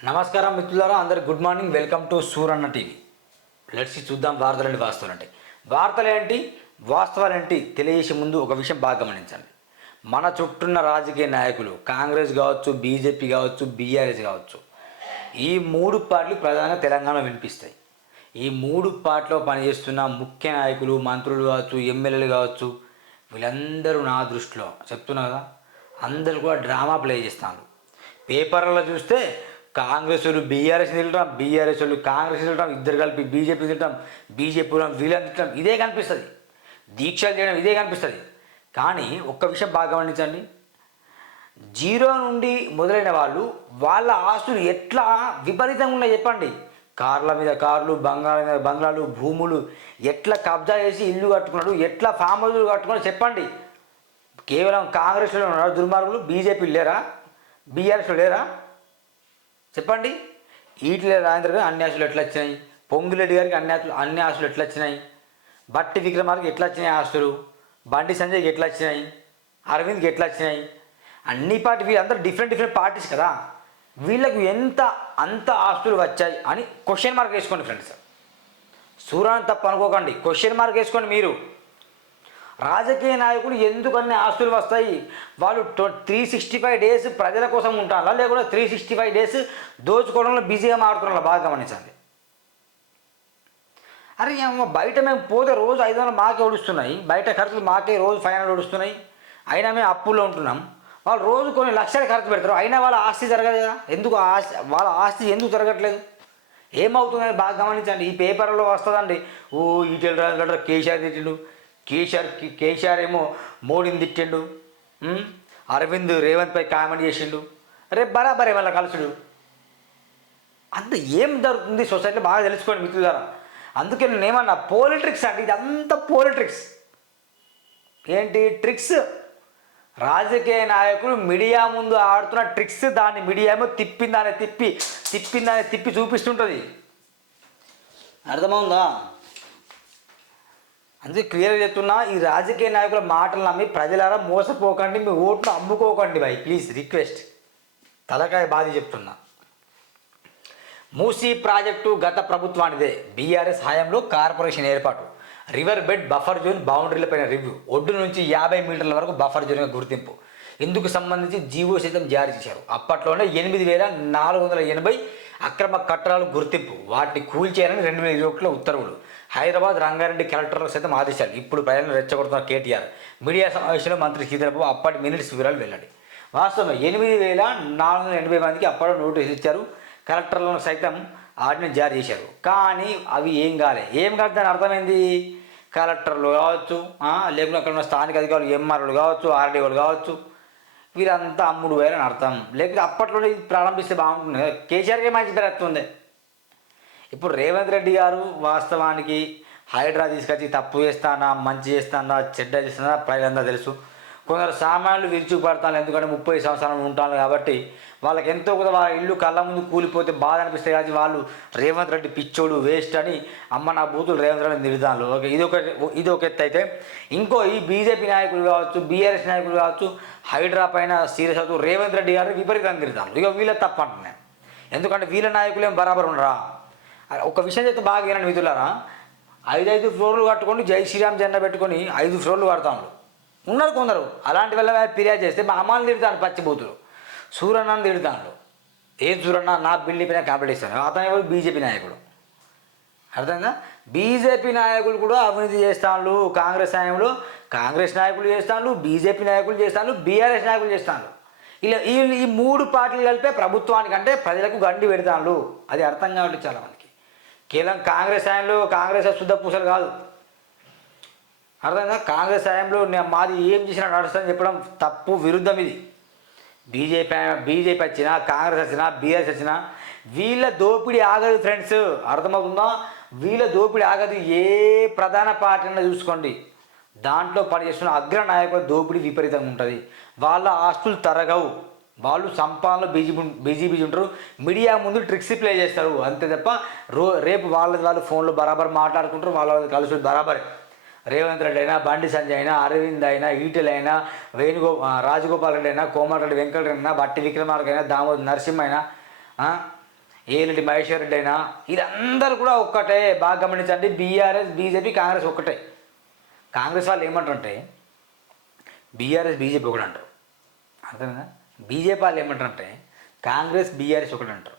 నమస్కారం మిత్రులారా అందరు good morning. Welcome to Suranna TV. Let's చూద్దాం వార్తలు వాస్తవాలు అంటే వార్తలు ఏంటి వాస్తవాలు ఏంటి తెలియజేసే ముందు ఒక విషయం బాగా గమనించండి. మన చుట్టూన్న రాజకీయ నాయకులు కాంగ్రెస్ కావచ్చు బీజేపీ కావచ్చు బీఆర్ఎస్ కావచ్చు ఈ మూడు పార్టీలు ప్రధానంగా తెలంగాణ వినిపిస్తాయి. ఈ మూడు పార్టీలో పనిచేస్తున్న ముఖ్య నాయకులు మంత్రులు కావచ్చు ఎమ్మెల్యేలు కావచ్చు వీళ్ళందరూ నా దృష్టిలో చెప్తున్నా కదా అందరూ కూడా డ్రామా ప్లే చేస్తాను పేపర్లలో చూస్తే కాంగ్రెస్ వాళ్ళు బీఆర్ఎస్ తింటాం బీఆర్ఎస్ వాళ్ళు కాంగ్రెస్ తింటాం ఇద్దరు కలిపి బీజేపీ తింటాం బీజేపీ వీళ్ళని తింటాం ఇదే కనిపిస్తుంది. దీక్షలు చేయడం ఇదే కనిపిస్తుంది. కానీ ఒక్క విషయం బాగా గమనించండి. జీరో నుండి మొదలైన వాళ్ళు వాళ్ళ ఆస్తులు ఎట్లా విపరీతంగా ఉన్నాయి చెప్పండి. కార్ల మీద కార్లు బంగాళ మీద బంగ్లాలు భూములు ఎట్లా కబ్జా చేసి ఇల్లు కట్టుకున్నాడు ఎట్లా ఫామ్ హౌజులు కట్టుకున్నాడు చెప్పండి. కేవలం కాంగ్రెస్లో ఉన్నారు? దుర్మార్గులు? బీజేపీ లేరా? బీఆర్ఎస్లో లేరా? చెప్పండి. ఈటిల రాజేంద్ర గారికి అన్ని ఆస్తులు ఎట్లా వచ్చినాయి పొంగులెడ్డి గారికి అన్ని ఆస్తులు అన్ని ఆస్తులు ఎట్లా వచ్చినాయి బట్టి విక్రమార్కి ఎట్లా వచ్చినాయి ఆస్తులు బండి సంజయ్కి ఎట్లా వచ్చినాయి అరవింద్కి ఎట్లా వచ్చినాయి అన్ని పార్టీ వీళ్ళందరూ డిఫరెంట్ డిఫరెంట్ పార్టీస్ కదా. వీళ్ళకు ఎంత అంత ఆస్తులు వచ్చాయి అని క్వశ్చన్ మార్క్ వేసుకోండి ఫ్రెండ్స్ సూర్యాన్ని తప్ప అనుకోకండి. క్వశ్చన్ మార్క్ వేసుకోండి మీరు. రాజకీయ నాయకులు ఎందుకు ఆస్తులు వస్తాయి? వాళ్ళు త్రీ సిక్స్టీ ఫైవ్ డేస్ ప్రజల కోసం ఉంటారా? లేకుండా త్రీ సిక్స్టీ ఫైవ్ డేస్ దోచుకోవడంలో బిజీగా మారుతున్నారా బాగా గమనించండి. అరే ఏమో బయట మేము పోతే రోజు ఐదు వందలు మాకే ఒడుస్తున్నాయి బయట ఖర్చులు మాకే రోజు ఫైవ్ హండ్రెడ్ ఒడుస్తున్నాయి అయినా మేము అప్పుల్లో ఉంటున్నాం. వాళ్ళు రోజు కొన్ని లక్షలు ఖర్చు పెడతారు. అయినా వాళ్ళ ఆస్తి జరగదు కదా ఎందుకు ఆస్తి వాళ్ళ ఆస్తి ఎందుకు జరగట్లేదు? ఏమవుతుందని బాగా గమనించండి. ఈ పేపర్లో వస్తుందండి. ఓ ఈటెల్ రాజు కేసీఆర్ తిట్టిండు. కేసీఆర్ కేసీఆర్ ఏమో మోడీని తిట్టిండు అరవింద్ రేవంత్ పై కామెంట్ చేసిండు. రేపు బరాబరే వాళ్ళ కలుసుడు. అంత ఏం జరుగుతుంది సొసైటీలో బాగా తెలుసుకోండి మిత్రులారా అందుకే నేను ఏమన్నా పోలిట్రిక్స్ అండి ఇది అంత పోలిట్రిక్స్ ఏంటి ట్రిక్స్ రాజకీయ నాయకులు మీడియా ముందు ఆడుతున్న ట్రిక్స్ దాన్ని మీడియా ఏమో తిప్పిందానే తిప్పి తిప్పిందనే తిప్పి చూపిస్తుంటుంది. అర్థమవుందా? అందుకే క్లియర్గా చెప్తున్నా ఈ రాజకీయ నాయకుల మాటలు నమ్మి ప్రజలారా మోసపోకండి మీ ఓట్లు అమ్ముకోకండి బాయ్ ప్లీజ్ రిక్వెస్ట్. తలకాయ బాధ చెప్తున్నా. మూసీ ప్రాజెక్టు గత ప్రభుత్వానిదే. బీఆర్ఎస్ హయాంలో కార్పొరేషన్ ఏర్పాటు. రివర్ బెడ్ బఫర్ జోన్ బౌండరీలపైన రివ్యూ. ఒడ్డు నుంచి యాభై మీటర్ల వరకు బఫర్ జోన్గా గుర్తింపు. ఇందుకు సంబంధించి జీవో సైతం జారీ చేశారు. అప్పట్లోనే ఎనిమిది వేల నాలుగు వందల ఎనభై అక్రమ కట్టడాలు గుర్తింపు. వాటిని కూల్చేయాలని రెండు వేల ఇరవై ఒకటిలో ఉత్తర్వులు. హైదరాబాద్ రంగారెడ్డి కలెక్టర్లకు సైతం ఆదేశాలు. ఇప్పుడు ప్రజలను రెచ్చగొడుతున్న కేటీఆర్. మీడియా సమావేశంలో మంత్రి శ్రీధరబాబు అప్పటి మినిట్స్ వివరాలు వెళ్ళండి వాస్తవం ఎనిమిది వేల నాలుగు వందల ఎనభై మందికి అప్పట్లో నోటీసులు ఇచ్చారు. కలెక్టర్లను సైతం ఆర్డినెన్స్ జారీ చేశారు. కానీ అవి ఏం కాలే. ఏం కాదు దాని అర్థమైంది? కలెక్టర్లు కావచ్చు లేకుంటే అక్కడ ఉన్న స్థానిక అధికారులు ఎంఆర్ఓలు కావచ్చు ఆర్డీఓలు కావచ్చు వీరంతా అమ్ముడు వేలని అర్థం. లేకపోతే అప్పట్లోనే ఇది ప్రారంభిస్తే బాగుంటుంది. కదా కేసీఆర్కే మంచి పేరు వస్తుంది. ఇప్పుడు రేవంత్ రెడ్డి గారు వాస్తవానికి హైడ్రా తీసుకొచ్చి తప్పు చేస్తానా మంచి చేస్తానా చెడ్డ చేస్తానా ప్రజలందరూ తెలుసు. కొందరు సామాన్యులు విరుచుకుపడతాను ఎందుకంటే ముప్పై సంవత్సరాలు ఉంటాను కాబట్టి వాళ్ళకి ఎంతో కొంత వాళ్ళ ఇల్లు కళ్ళ ముందు కూలిపోతే బాధ అనిపిస్తాయి కానీ వాళ్ళు రేవంత్ రెడ్డి పిచ్చోడు వేస్ట్ అని అమ్మ నా బూతులు రేవంత్ రెడ్డి నిరుదానులు ఓకే ఇది ఒక ఇది ఒక ఎత్తు అయితే. ఇంకో ఈ బీజేపీ నాయకులు కావచ్చు బీఆర్ఎస్ నాయకులు కావచ్చు హైడ్రా పైన సీరియస్ అవుతూ రేవంత్ రెడ్డి గారు విపరీతంగా నిరుదానులు ఇక వీళ్ళ తప్ప అంటున్నాను. ఎందుకంటే వీళ్ళ నాయకులు ఏం బరాబర్ ఉండరా? ఒక విషయం చెప్తే బాగా వినండి మిత్రులారా? ఐదు ఐదు ఫ్లోర్లు కట్టుకొని జై శ్రీరామ్ జెండా పెట్టుకొని ఐదు ఫ్లోర్లు కడతాము ఉన్నారు కొందరు. అలాంటి వల్ల ఫిర్యాదు చేస్తే మా అమ్మాయిని తిడతాను పచ్చిబూతులు. సూరన్నను తిడతాను ఏం సూరన్న? నా బిల్లి పైన కాంపిటీషన్ అతను ఎవరు? బీజేపీ నాయకుడు. అర్థంగా బీజేపీ నాయకులు కూడా అవినీతి చేస్తాను కాంగ్రెస్ నాయకులు కాంగ్రెస్ నాయకులు చేస్తాను బీజేపీ నాయకులు చేస్తాను బీఆర్ఎస్ నాయకులు చేస్తాను ఇలా ఈ ఈ మూడు పార్టీలు కలిపే ప్రభుత్వానికంటే ప్రజలకు గండి పెడతాను అది అర్థం కావట్లేదు చాలా మంది కేవలం కాంగ్రెస్ హయాంలో కాంగ్రెస్ శుద్ధ పూసలు కాదు. అర్థంగా కాంగ్రెస్ హయాంలో నేను మాది ఏం చేసినా నడుస్తుందని చెప్పడం తప్పు విరుద్ధం ఇది. బీజేపీ బీజేపీ వచ్చినా కాంగ్రెస్ వచ్చినా బీఆర్ఎస్ వచ్చినా వీళ్ళ దోపిడీ ఆగదు ఫ్రెండ్స్. అర్థమవుతుందా? వీళ్ళ దోపిడీ ఆగదు. ఏ ప్రధాన పార్టీ అయినా చూసుకోండి. దాంట్లో పనిచేస్తున్న అగ్ర నాయకుల దోపిడీ విపరీతంగా ఉంటుంది. వాళ్ళ ఆస్తులు తరగవు. వాళ్ళు సంపాదనలో బిజీ బిజీ బిజీ ఉంటారు. మీడియా ముందు ట్రిక్స్ ప్లే చేస్తారు. అంతే తప్ప రో రేపు వాళ్ళ వాళ్ళు ఫోన్లో బరాబర్ మాట్లాడుకుంటారు. వాళ్ళ వాళ్ళు కలుసు బరాబర్. రేవంత్ రెడ్డి అయినా బండి సంజయ్ అయినా అరవింద్ అయినా ఈటెల్ అయినా వేణుగో రాజగోపాల్ రెడ్డి అయినా కోమటిరెడ్డి వెంకటరెడ్డి అయినా బట్టి విక్రమార్క అయినా దామోదర్ నరసింహ అయినా ఆ, ఏలిటి మహేశ్వర్ రెడ్డి అయినా ఇదందరూ కూడా ఒక్కటే బాగా గమనించండి. బీఆర్ఎస్ బీజేపీ కాంగ్రెస్ ఒక్కటే. కాంగ్రెస్ వాళ్ళు ఏమంటారంటే బీఆర్ఎస్ బీజేపీ ఒకటి అంటారు అర్థమైందా? బీజేపీ వాళ్ళు ఏమంటారంటే కాంగ్రెస్ బీఆర్ఎస్ ఒకటి అంటారు.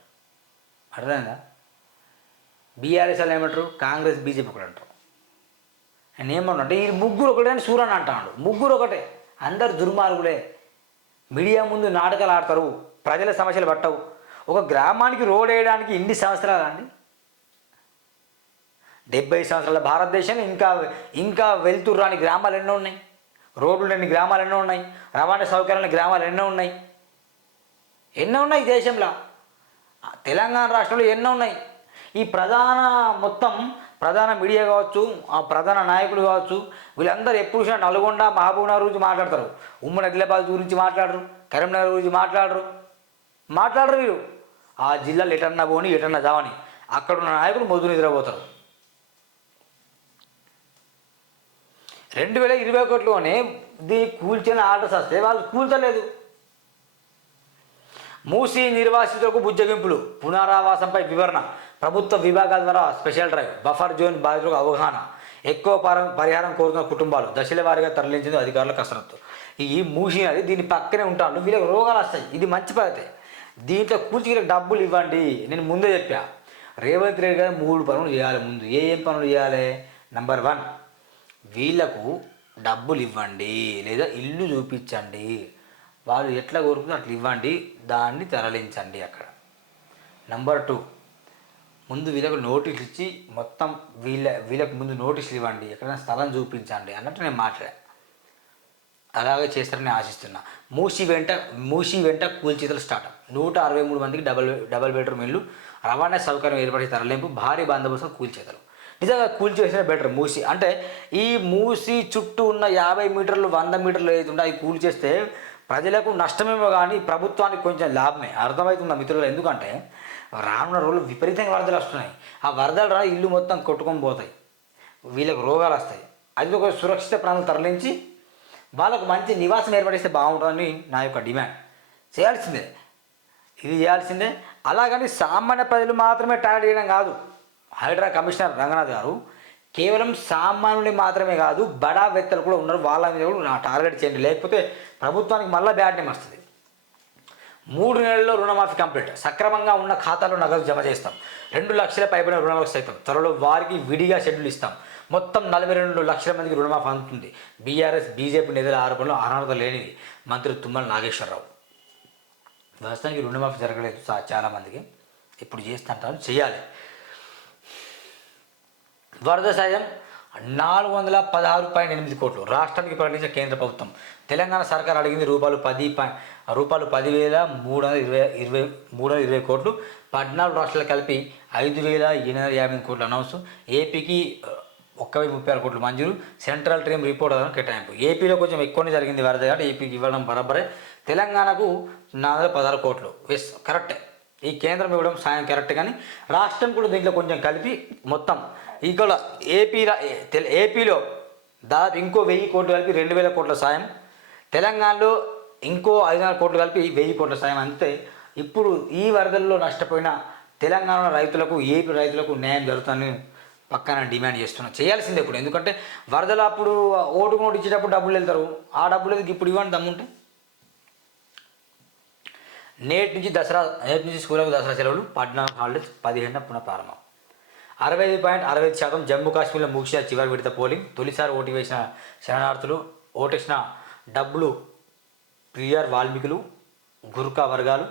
అర్థమైందా? బీఆర్ఎస్ వాళ్ళు ఏమంటారు? కాంగ్రెస్ బీజేపీ ఒకటి అంటారు. నేను ఏమన్నా అంటే ఈ ముగ్గురు ఒకటే అని సూర్యని అంటాడు. ముగ్గురు ఒకటే. అందరు దుర్మార్గులే. మీడియా ముందు నాటకాలు ఆడతారు. ప్రజల సమస్యలు పట్టవు. ఒక గ్రామానికి రోడ్ వేయడానికి ఇన్ని సంవత్సరాలు అండి? డెబ్బై సంవత్సరాల భారతదేశం ఇంకా ఇంకా వెళ్తురు రాని గ్రామాలు ఎన్నో ఉన్నాయి? రోడ్లు లేని గ్రామాలు ఎన్నో ఉన్నాయి? రవాణా సౌకర్యాలు గ్రామాలు ఎన్నో ఉన్నాయి? ఎన్నో ఉన్నాయి దేశంలో. తెలంగాణ రాష్ట్రంలో ఎన్నో ఉన్నాయి. ఈ ప్రధాన మొత్తం ప్రధాన మీడియా కావచ్చు ఆ ప్రధాన నాయకులు కావచ్చు వీళ్ళందరూ ఎప్పుడు చూసినా నల్గొండ మహబూబ్నగర్ గురించి మాట్లాడతారు. ఉమ్మడి ఆదిలాబాద్ గురించి మాట్లాడరు కరీంనగర్ గురించి మాట్లాడరు. మాట్లాడరు వీరు ఆ జిల్లాలో ఎటన్నా పోని ఎటన్నా దావని. అక్కడ ఉన్న నాయకులు మొదలు నిద్రపోతారు. రెండు వేల ఇరవై ఒకటిలోనే దీన్ని కూల్చని ఆర్డర్స్ వస్తే వాళ్ళు కూల్చలేదు. మూసి నిర్వాసితులకు బుజ్జగింపులు పునరావాసంపై వివరణ ప్రభుత్వ విభాగాల ద్వారా స్పెషల్ డ్రైవ్ బఫర్ జోన్ బాధితులకు అవగాహన ఎక్కువ పరం పరిహారం కోరుతున్న కుటుంబాలు దశల వారీగా తరలించింది అధికారుల కసరత్తు. ఈ మూసి అది దీని పక్కనే ఉంటాను వీళ్ళకి రోగాలు వస్తాయి ఇది మంచి పద్ధతి. దీంట్లో కూర్చి డబ్బులు ఇవ్వండి నేను ముందే చెప్పా. రేవంత్ రెడ్డి గారు మూడు పనులు చేయాలి ముందు. ఏ ఏం పనులు చేయాలి? నంబర్ వన్ వీళ్ళకు డబ్బులు ఇవ్వండి లేదా ఇల్లు చూపించండి. వాళ్ళు ఎట్లా కోరుకుంటే అట్లా ఇవ్వండి. దాన్ని తరలించండి అక్కడ. నెంబర్ టూ ముందు వీళ్ళకు నోటీసులు ఇచ్చి మొత్తం వీళ్ళ వీళ్ళకి ముందు నోటీసులు ఇవ్వండి. ఎక్కడైనా స్థలం చూపించండి అన్నట్టు నేను మాట్లాడా. అలాగే చేస్తారని ఆశిస్తున్నా. మూసి వెంట మూసి వెంట కూల్చితలు స్టార్ట్ నూట అరవై మూడు మందికి డబల్ డబల్ బెడ్రూమ్ ఇల్లు రవాణా సౌకర్యం ఏర్పడే తరలింపు భారీ బందోబస్తు కూల్చేతలు నిజంగా కూల్చేసిన బెటర్ మూసి. అంటే ఈ మూసి చుట్టూ ఉన్న యాభై మీటర్లు వంద మీటర్లు ఏది ఉంటే అవి కూల్చేస్తే ప్రజలకు నష్టమేమో కానీ ప్రభుత్వానికి కొంచెం లాభమే. అర్థమవుతుంది మిత్రులు? ఎందుకంటే రానున్న రోజులు విపరీతంగా వరదలు వస్తున్నాయి. ఆ వరదలు రా ఇల్లు మొత్తం కొట్టుకొని పోతాయి. వీళ్ళకి రోగాలు వస్తాయి. అది ఒక సురక్షిత ప్రాంతం తరలించి వాళ్ళకు మంచి నివాసం ఏర్పడిస్తే బాగుంటుందని నా యొక్క డిమాండ్. చేయాల్సిందే. ఇది చేయాల్సిందే. అలాగని సామాన్య ప్రజలు మాత్రమే టార్గెట్ చేయడం కాదు. హైడ్రా కమిషనర్ రంగనాథ్ గారు కేవలం సామాన్యుని మాత్రమే కాదు బడా వ్యక్తులు కూడా ఉన్నారు వాళ్ళ మీద కూడా నా టార్గెట్ చేయండి. లేకపోతే ప్రభుత్వానికి మళ్ళీ బ్యాడ్ నేమ్ వస్తుంది. మూడు నెలల్లో రుణమాఫీ కంప్లీట్. సక్రమంగా ఉన్న ఖాతాలో నగదు జమ చేస్తాం. రెండు లక్షల పైబడిన రుణమాఫీ సైతం. త్వరలో వారికి విడిగా షెడ్యూల్ ఇస్తాం. మొత్తం నలభై రెండు లక్షల మందికి రుణమాఫీ అందుతుంది. బీఆర్ఎస్ బీజేపీ నిధుల ఆరోపణలు అర్హత లేనిది. మంత్రి తుమ్మల నాగేశ్వరరావు. వ్యవస్థానికి రుణమాఫీ జరగలేదు చా- చాలా మందికి. ఇప్పుడు చేస్తుంటారు చేయాలి. వరద సాయం నాలుగు వందల పదహారు పాయింట్ ఎనిమిది కోట్లు. రాష్ట్రానికి ప్రకటించిన కేంద్ర ప్రభుత్వం. తెలంగాణ సర్కార్ అడిగింది రూపాయలు పది రూపాయలు పదివేల మూడు వందల ఇరవై ఇరవై మూడు వందల ఇరవై కోట్లు. పద్నాలుగు రాష్ట్రాలు కలిపి ఐదు వేల ఎనిమిది వందల యాభై కోట్లు అనౌన్స్. ఏపీకి ఆ, ఒక్క వెయ్యి ముప్పై ఆరు కోట్లు మంజూరు. సెంట్రల్ టీమ్ రిపోర్ట్ అదనం కేటాయింపు. ఏపీలో కొంచెం ఎక్కువనే జరిగింది వరద కాబట్టి ఏపీకి ఇవ్వడం బరాబరే. తెలంగాణకు నాలుగు వందల పదహారు కోట్లు. ఎస్ కరెక్టే. ఈ కేంద్రం ఇవ్వడం సాయం కరెక్ట్ కానీ రాష్ట్రం కూడా దీంట్లో కొంచెం కలిపి మొత్తం ఇక్కడ ఏపీ ఏపీలో దాదాపు ఇంకో వెయ్యి కోట్లు కలిపి రెండు వేల కోట్ల సాయం. తెలంగాణలో ఇంకో ఐదు వందల కోట్లు కలిపి వెయ్యి కోట్ల సాయం. అంతే. ఇప్పుడు ఈ వరదల్లో నష్టపోయిన తెలంగాణ రైతులకు ఏపీ రైతులకు న్యాయం జరుగుతుందని పక్కన డిమాండ్ చేస్తున్నాం. చేయాల్సిందే ఇప్పుడు ఎందుకంటే వరదలు అప్పుడు ఓటు నోటు ఇచ్చేటప్పుడు డబ్బులు వెళ్తారు. ఆ డబ్బులు ఎందుకు ఇప్పుడు ఇవ్వండి దమ్ముంటే? నేటి నుంచి దసరా నేటి నుంచి స్కూళ్ళకు దసరా సెలవులు పద్నాలుగు హాలిడేస్ పదిహేను పునః ప్రారంభం అరవై ఐదు పాయింట్ అరవై ఐదు శాతం జమ్మూ కాశ్మీర్లో ముగిసిన చివరి విడత పోలింగ్. తొలిసారి ఓటు వేసిన శరణార్థులు ఓటేసిన డబ్బులు పిఆర్ వాల్మీకులు గుర్ఖా వర్గాలు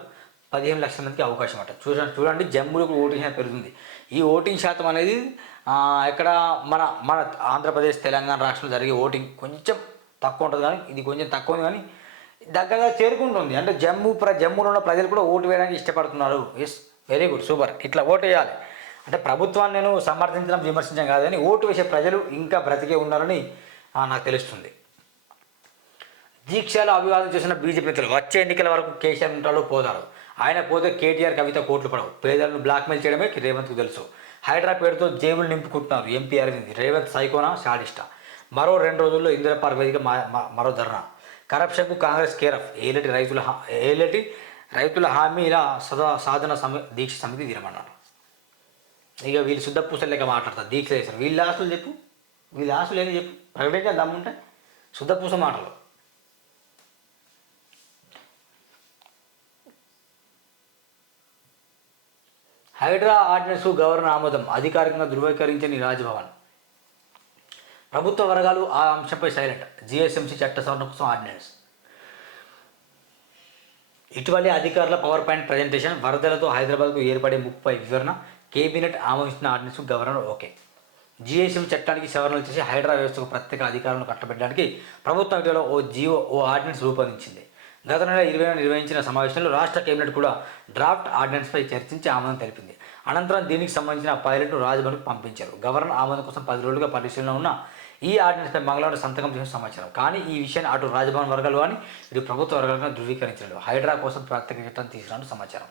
పదిహేను లక్షల మందికి అవకాశం అంట. చూడండి చూడండి జమ్మూలో కూడా ఓటింగ్ శాతం పెరుగుతుంది. ఈ ఓటింగ్ శాతం అనేది ఇక్కడ ఎక్కడ మన మన ఆంధ్రప్రదేశ్ తెలంగాణ రాష్ట్రంలో జరిగే ఓటింగ్ కొంచెం తక్కువ ఉంటుంది కానీ ఇది కొంచెం తక్కువ ఉంది కానీ దగ్గరగా చేరుకుంటుంది. అంటే జమ్మూ ప్ర జమ్మూలో ఉన్న ప్రజలు కూడా ఓటు వేయడానికి ఇష్టపడుతున్నారు. ఎస్ వెరీ గుడ్ సూపర్ ఇట్లా ఓటు వేయాలి. అంటే ప్రభుత్వాన్ని నేను సమర్థించడం విమర్శించడం కాదు కానీ ఓటు వేసే ప్రజలు ఇంకా బ్రతికే ఉన్నారని నాకు తెలుస్తుంది. దీక్షలో అభివాదం చేసిన బీజేపీ నేతలు వచ్చే ఎన్నికల వరకు కేసీఆర్ ఉంటాడు పోతారు. ఆయన పోతే కేటీఆర్ కవిత కోట్లు పడవు. పేదలను బ్లాక్మెయిల్ చేయడమే రేవంత్కు తెలుసు. హైడ్రా పేరుతో జేబులు నింపుకుంటున్నారు ఎంపీ అరవింద్. రేవంత్ సైకోనా షాడిస్టా మరో రెండు రోజుల్లో ఇందిరా వేదిక మా- మరో ధర్నా. కరప్షన్కు కాంగ్రెస్ కేరఫ్. ఏలటి రైతుల హా- ఏలటి రైతుల హామీల సదా సాధన సమి దీక్ష సమితి తీరమన్నారు ఇక వీళ్ళు శుద్ధ పూసలు లెక్క మాట్లాడతారు దీక్ష చేస్తారు. వీళ్ళ ఆస్తులు చెప్పు. వీళ్ళ ఆస్తులు ఏమి చెప్పు. ప్రకటించే దమ్ముంటే శుద్ధ పూస మాటలు. హైడ్రా ఆర్డినెన్స్ గవర్నర్ ఆమోదం. అధికారికంగా ధృవీకరించని రాజ్భవన్. ప్రభుత్వ వర్గాలు ఆ అంశంపై సైలెంట్. జిఎస్ఎంసీ చట్ట సవరణ కోసం ఆర్డినెన్స్. ఇటీవలి అధికారుల పవర్ పాయింట్ ప్రజెంటేషన్ వరదలతో హైదరాబాద్కు ఏర్పడే ముప్పై వివరణ కేబినెట్ ఆమోదించిన ఆర్డినెన్స్ గవర్నర్ ఓకే. జిఎస్ఎం చట్టానికి సవరణలు చేసి హైడ్రా వ్యవస్థకు ప్రత్యేక అధికారులను కట్టబెట్టడానికి ప్రభుత్వ ఇటీవల ఓ జీవో ఓ ఆర్డినెన్స్ రూపొందించింది. గత నెల ఇరవై నిర్వహించిన సమావేశంలో రాష్ట్ర కేబినెట్ కూడా డ్రాఫ్ట్ ఆర్డినెన్స్పై చర్చించి ఆమోదం తెలిపింది. అనంతరం దీనికి సంబంధించిన పైలట్ను రాజభవన్కు పంపించారు. గవర్నర్ ఆమోదం కోసం పది రోజులుగా పరిశీలన ఉన్న ఈ ఆర్డినెన్స్పై మంగళవారం సంతకం చేసిన సమాచారం. కానీ ఈ విషయాన్ని అటు రాజభవన్ వర్గాలు కానీ ఇటు ప్రభుత్వ వర్గాలను ధృవీకరించలేదు. హైడ్రా కోసం ప్రత్యేక చట్టం తీసుకురాను సమాచారం.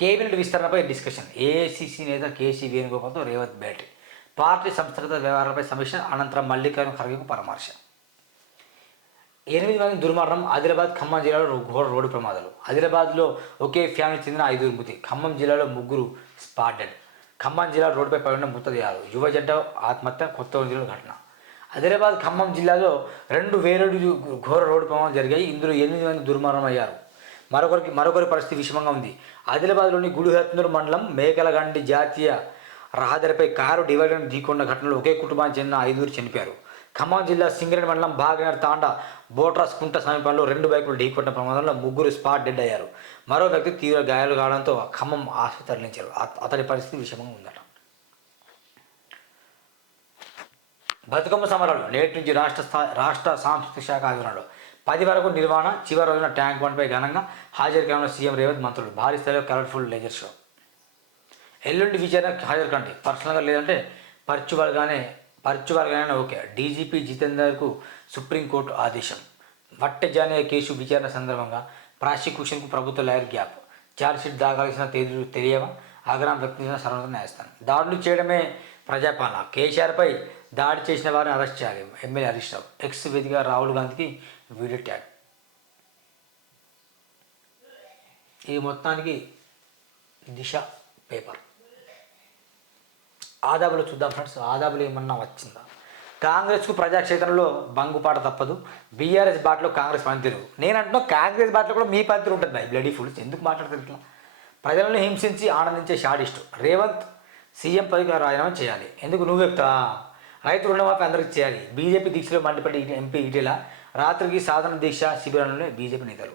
కేబినెట్ విస్తరణపై డిస్కషన్. ఏఐసిసి నేత కేసీ వేణుగోపాల్తో రేవంత్ భేటీ. పార్టీ సంస్థాగత వ్యవహారాలపై సమీక్ష అనంతరం మల్లికార్జున ఖర్గేకు పరామర్శ. ఎనిమిది మంది దుర్మరణం ఆదిలాబాద్ ఖమ్మం జిల్లాలో ఘోర రోడ్డు ప్రమాదాలు. ఆదిలాబాద్లో ఒకే ఫ్యామిలీ చెందిన ఐదుగురు మృతి. ఖమ్మం జిల్లాలో ముగ్గురు స్పాటెడ్. ఖమ్మం జిల్లా రోడ్డుపై పడిన మృతదేహాలు. యువ జంట ఆత్మహత్య కొత్త జిల్లా ఘటన. ఆదిలాబాద్ ఖమ్మం జిల్లాలో రెండు వేరేడు ఘోర రోడ్డు ప్రమాదాలు జరిగాయి. ఇందులో ఎనిమిది మంది దుర్మరణం అయ్యారు మరొకరికి మరొకరి పరిస్థితి విషమంగా ఉంది. ఆదిలాబాద్లోని గుడిహత్నూరు మండలం మేకలగండి జాతీయ రహదారిపై కారు డివైడర్ ఢీకొన్న ఘటనలో ఒకే కుటుంబానికి చెందిన ఐదుగురు చనిపోయారు. ఖమ్మం జిల్లా సింగరేణి మండలం భాగనగర్ తాండా బోట్రాస్ కుంట సమీపంలో రెండు బైకులు ఢీకొన్న ప్రమాదంలో ముగ్గురు స్పాట్ డెడ్ అయ్యారు. మరో వ్యక్తి తీవ్ర గాయాలు కావడంతో ఖమ్మం ఆసుపత్రి తరలించారు. అతని పరిస్థితి విషమంగా ఉందట. బతుకమ్మ సమరాలు నేటి నుంచి రాష్ట్ర స్థా రాష్ట్ర సాంస్కృతిక శాఖ ఆధ్వర్యంలో పది వరకు నిర్వహణ చివరి రోజున ట్యాంక్ బండ్పై ఘనంగా హాజరు కానున్న సీఎం రేవంత్ మంత్రులు. భారీ స్థాయిలో కలర్ఫుల్ లేజర్ షో. ఎల్లుండి విచారణకు హాజరు కండి పర్సనల్గా లేదంటే పర్చువల్గానే పర్చువల్గానే ఓకే. డీజీపీ జితేందర్కు సుప్రీంకోర్టు ఆదేశం. వట్టె జానయ్య కేసు విచారణ సందర్భంగా ప్రాసిక్యూషన్కు ప్రభుత్వ లాయర్ గ్యాప్. ఛార్జ్షీట్ దాఖలిసిన తేదీలు తెలియవా? ఆగ్రహం వ్యక్తం చేసిన సర్వోన్నత న్యాయస్థానం. దాడులు చేయడమే ప్రజాపాలన. కేసీఆర్పై దాడి చేసిన వారిని అరెస్ట్ చేయాలి. ఎమ్మెల్యే హరీష్ రావు. ఎక్స్ విధిగా రాహుల్ గాంధీకి వీడియో ట్యాగ్. ఇది మొత్తానికి దిశ పేపర్. ఆదాబులు చూద్దాం ఫ్రెండ్స్. ఆదాబులు ఏమన్నా వచ్చిందా? కాంగ్రెస్కు ప్రజాక్షేత్రంలో బంగుపాట తప్పదు. బీఆర్ఎస్ బాటలో కాంగ్రెస్ పనితీరు. నేను అంటున్నా కాంగ్రెస్ బాటలో కూడా మీ పనితీరు ఉంటుంది. బ్లడీ ఫుల్స్ ఎందుకు మాట్లాడతారు ఇట్లా? ప్రజలను హింసించి ఆనందించే షాడిస్టు. రేవంత్ సీఎం పదవికి రాజీనామా చేయాలి. ఎందుకు నువ్వు చెప్తా రైతు రుణమాఫీ అందరికీ చేయాలి. బీజేపీ దీక్షలో మండిపడి ఎంపీ ఇటీల రాత్రికి సాధన దీక్ష శిబిరంలోనే బీజేపీ నేతలు.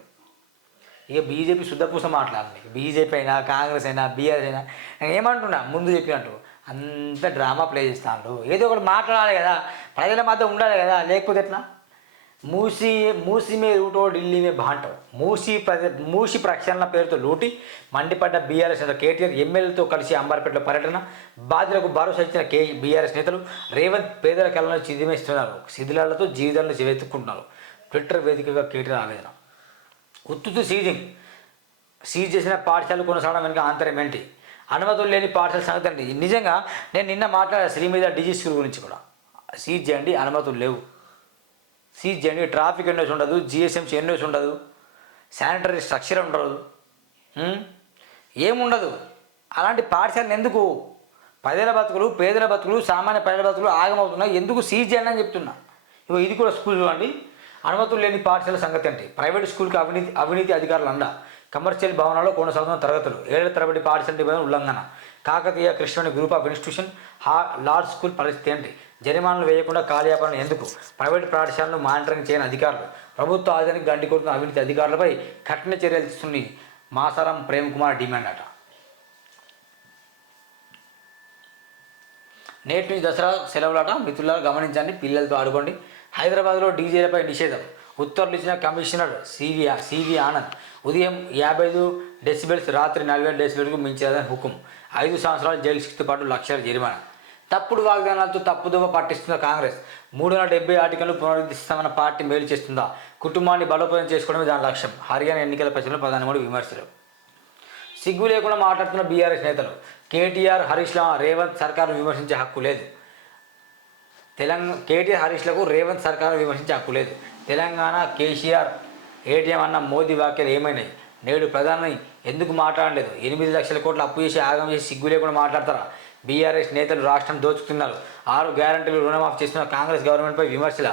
ఇక బీజేపీ శుద్ధపూసం మాట్లాడాలి బీజేపీ అయినా కాంగ్రెస్ అయినా బీఆర్ఎస్ అయినా నేను ఏమంటున్నా ముందు చెప్పినట్టు అంత డ్రామా ప్లే చేస్తాను ఏదో ఒకటి మాట్లాడాలి కదా. ప్రజల మధ్య ఉండాలి కదా. లేకపోతే ఎట్లా? మూసి మూసి మే రూటో ఢిల్లీ మే బాంటో. మూసి మూసి ప్రక్షాళన పేరుతో లూటి మండిపడ్డ బీఆర్ఎస్ నేత కేటీఆర్ ఎమ్మెల్యేతో కలిసి అంబార్పేటలో పర్యటన బాధ్యులకు భరోసా ఇచ్చిన కే బీఆర్ఎస్ నేతలు రేవంత్ పేదల కళ్ళను చిదిమేస్తున్నారు. శిథిలాలతో జీవితాలను వెతుక్కుంటున్నారు ట్విట్టర్ వేదికగా కేటీఆర్ ఆవేదన. ఉత్తుతు సీజింగ్. సీజ్ చేసిన పాఠశాలలు కొనసాగడం వెనుక ఆంతర్యం ఏంటి? అనుమతులు లేని పాఠశాల సంగతి నిజంగా నేను నిన్న మాట్లాడే శ్రీ మీద డిజీ స్కూల్ గురించి కూడా. సీజ్ చేయండి అనుమతులు లేవు. సీజ్ చేయండి ట్రాఫిక్ ఎన్నోసి ఉండదు జిఎస్ఎంసీ ఎన్నోసి ఉండదు శానిటరీ స్ట్రక్చర్ ఉండదు ఏముండదు. అలాంటి పాఠశాలను ఎందుకు? పదేల బతుకులు పేదల బతుకులు సామాన్య ప్రజల బతుకులు ఆగమవుతున్నాయి. ఎందుకు సీజ్ చేయండి అని చెప్తున్నా. ఇగో ఇది కూడా స్కూల్ చూడండి. అనుమతులు లేని పాఠశాల సంగతి అంటే ప్రైవేట్ స్కూల్కి అవినీతి అవినీతి అధికారులు అండ. కమర్షియల్ భవనాల్లో కొనసాగుతున్న తరగతులు ఏళ్ళ తరబడి పాఠశాల నిబంధన ఉల్లంఘన. కాకతీయ కృష్ణుని గ్రూప్ ఆఫ్ ఇన్స్టిట్యూషన్ హా లార్డ్ స్కూల్ పరిస్థితి ఏంటి? జరిమానాలు వేయకుండా కార్యాపరణ ఎందుకు? ప్రైవేట్ పాఠశాలను మానిటరింగ్ చేయని అధికారులు ప్రభుత్వ ఆదాయానికి గండి కొడుతున్న అవినీతి అధికారులపై కఠిన చర్యలు తీసుకుని మాసారం ప్రేమ్ కుమార్ డిమాండ్ అట. నేటి నుంచి దసరా సెలవులట మిత్రులారా గమనించండి పిల్లలతో ఆడుకోండి. హైదరాబాద్లో డీజేలపై నిషేధం. ఉత్తర్వులు ఇచ్చిన కమిషనర్ సివి సివి ఆనంద్. ఉదయం యాభై ఐదు డెసిబెల్స్ రాత్రి నలభై ఐదు డెసిబెల్స్కు మించేదని హుకుం. ఐదు సంవత్సరాలు జైలు శిక్షతో పాటు లక్షల జరిమానా. తప్పుడు వాగ్దానాలతో తప్పుదోవ పట్టిస్తున్న కాంగ్రెస్ మూడు వందల డెబ్బై ఆర్టికల్ను పునరుద్ధరిస్తామన్న పార్టీ మేలు చేస్తుందా? కుటుంబాన్ని బలోపేతం చేసుకోవడమే దాని లక్ష్యం. హర్యానా ఎన్నికల ప్రచారంలో ప్రధాని మోడీ విమర్శలు. సిగ్గు లేకుండా మాట్లాడుతున్న బీఆర్ఎస్ నేతలు కేటీఆర్ హరీష్ రేవంత్ సర్కార్ను విమర్శించే హక్కు లేదు. తెలంగాణ కేటీఆర్ హరీష్లకు రేవంత్ సర్కార్ను విమర్శించే హక్కు లేదు. తెలంగాణ కేసీఆర్ ఏటీఎం అన్న మోదీ వ్యాఖ్యలు ఏమైనాయి? నేడు ప్రధాని ఎందుకు మాట్లాడలేదు? ఎనిమిది లక్షల కోట్ల అప్పు చేసి ఆగం చేసి సిగ్గు లేకుండా మాట్లాడతారా? బీఆర్ఎస్ నేతలు రాష్ట్రం దోచుకున్నారు. ఆరు గ్యారంటీలు రుణమాఫీ చేస్తున్న కాంగ్రెస్ గవర్నమెంట్పై విమర్శల.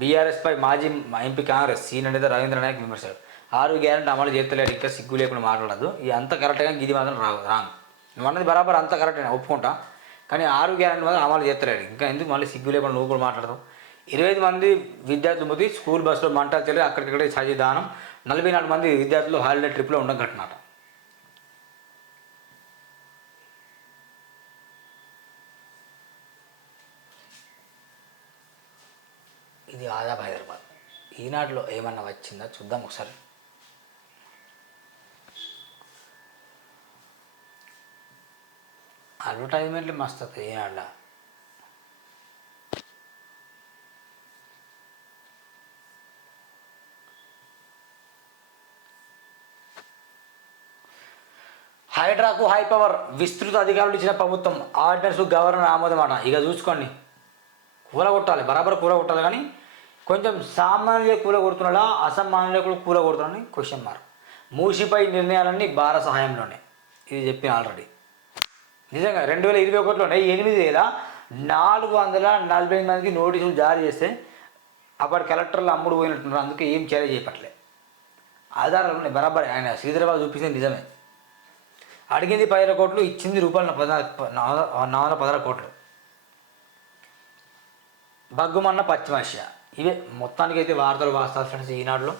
బీఆర్ఎస్పై మాజీ ఎంపీ కాంగ్రెస్ సీనియర్ నేత రవీంద్ర నాయక్ విమర్శలు. ఆరు గ్యారంటీ అమలు చేస్తలేడు ఇంకా సిగ్గు లేకుండా మాట్లాడదు. ఇది అంత కరెక్ట్గా ఇది మాత్రం రా రాంగ్. నువ్వు అన్నది బరాబర్ అంత కరెక్ట్గా ఒప్పుకుంటా. కానీ ఆరు గ్యారంటీ మాత్రం అమలు చేస్తలేడు. ఇంకా ఎందుకు మళ్ళీ సిగ్గు లేకుండా నువ్వు కూడా మాట్లాడతావు? ఇరవై ఐదు మంది విద్యార్థులు మృతి స్కూల్ బస్సులో మంటలు చెల్లి అక్కడికక్కడే చదివి దానం నలభై నాలుగు మంది విద్యార్థులు హాలిడే ట్రిప్లో ఉండడం ఘటనట ఇది ఆదాబ్ హైదరాబాద్ ఈనాడులో ఏమన్నా వచ్చిందా? చూద్దాం ఒకసారి. అడ్వర్టైజ్మెంట్లు మస్తు వస్తాయి ఈనాడులో. హైడ్రాకు హై పవర్ విస్తృత అధికారులు ఇచ్చిన ప్రభుత్వం ఆర్డినెన్స్ గవర్నర్ ఆమోదం అట. ఇక చూసుకోండి. కూర కొట్టాలి బరాబర్ కూర కొట్టాలి కానీ కొంచెం సామాన్యులే కూల కొడుతున్నాడా? అసమాన్యులకు కూడా కొడుతున్నాడని క్వశ్చన్ మార్క్ మూసిపై నిర్ణయాలన్నీ భారత సహాయంలోనే. ఇది చెప్పిన ఆల్రెడీ నిజంగా రెండు వేల ఇరవై ఒకటిలోనే ఎనిమిది వేల నాలుగు వందల నలభై ఎనిమిది మందికి నోటీసులు జారీ చేస్తే అప్పటి కలెక్టర్లు అమ్ముడు పోయినట్టున్నారు. అందుకే ఏం చర్య చేపట్లే ఆధారాలు ఉన్నాయి బరాబర్. ఆయన శ్రీధరబాబు చూపించింది నిజమే. అడిగింది పదిహేను కోట్లు ఇచ్చింది రూపాయల పద్నాలుగు నాలుగు వందల పదహారు కోట్లు. బగ్గుమన్న పశ్చిమాసియా ఇవే మొత్తానికి అయితే వార్తలు వాస్తవాలు ఫ్రెండ్స్ ఈనాడులో.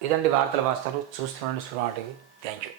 ఇదండి వార్తలు వాస్తారు చూస్తున్నాండి సునాటికి థ్యాంక్ యూ.